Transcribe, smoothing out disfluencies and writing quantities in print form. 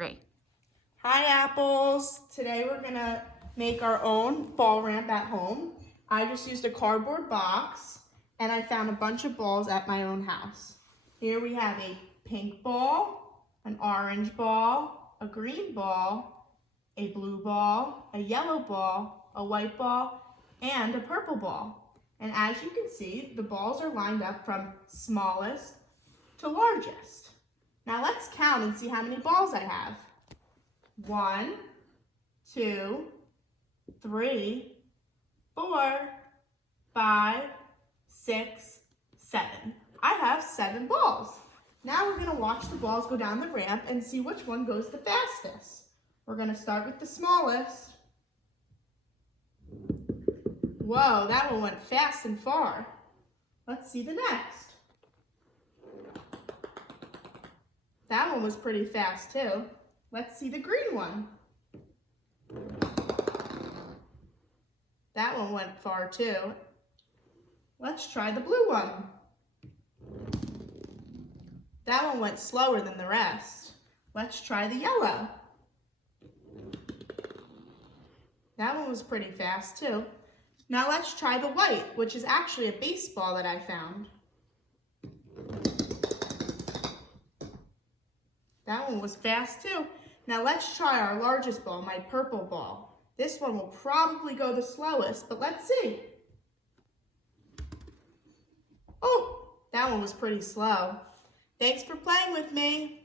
3. Hi Apples! Today we're gonna make our own ball ramp at home. I just used a cardboard box and I found a bunch of balls at my own house. Here we have a pink ball, an orange ball, a green ball, a blue ball, a yellow ball, a white ball, and a purple ball. And as you can see, the balls are lined up from smallest to largest. Now let's count and see how many balls I have. 1, 2, 3, 4, 5, 6, 7. I have 7 balls. Now we're going to watch the balls go down the ramp and see which one goes the fastest. We're going to start with the smallest. Whoa, that one went fast and far. Let's see the next. That one was pretty fast too. Let's see the green one. That one went far too. Let's try the blue one. That one went slower than the rest. Let's try the yellow. That one was pretty fast too. Now let's try the white, which is actually a baseball that I found. That one was fast too. Now let's try our largest ball, my purple ball. This one will probably go the slowest, but let's see. Oh, that one was pretty slow. Thanks for playing with me.